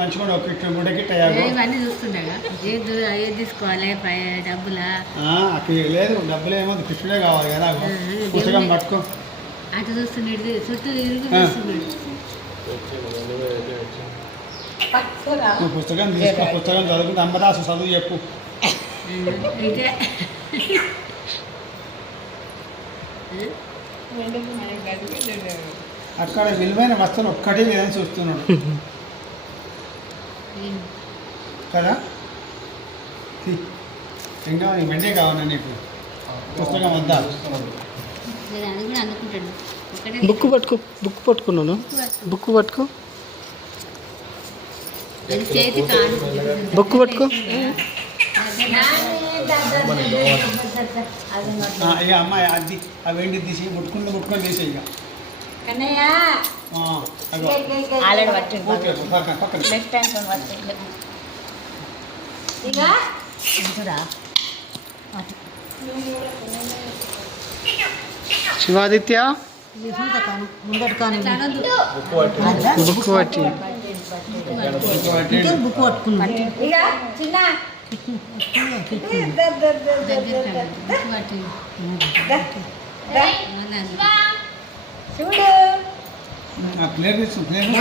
మంచిగా ఒక కిట్ గుడ్డ కిట్ ఇవన్నీ చూస్తుండగా ఏది తీసుకోవాలి డబ్బులా అక్కడ లేదు డబ్బులు ఏమో కిట్టుడే కావాలి కదా పుస్తకం పట్టుకో అటు చూస్తుండేది చుట్టూ తిరిగి చూస్తున్నాడు నువ్వు పుస్తకం తీసుకో పుస్తకం చదువుకుంటే అమ్మదాసు చదువు చెప్పు ఇంకా అక్కడ విలువైన వస్తువులు ఒక్కటి లేదని చూస్తున్నాడు కదా ఇంకా వెంటే కావాలా నీకు పుస్తకం వద్దా అది కూడా అనుకుంటాడు బుక్ పట్టుకో బుక్ పట్టుకున్నాను బుక్ పట్టుకో అది చేతి కాదు బుక్ పట్టుకో ఇక అమ్మాయి అది ఆ వెండి తీసి ముట్టుకొని తీసి ఇక శివాదిత్య బుక్ పట్టి బుక్ పట్టుకున్నాడు ప్లేట్ ప్లేట్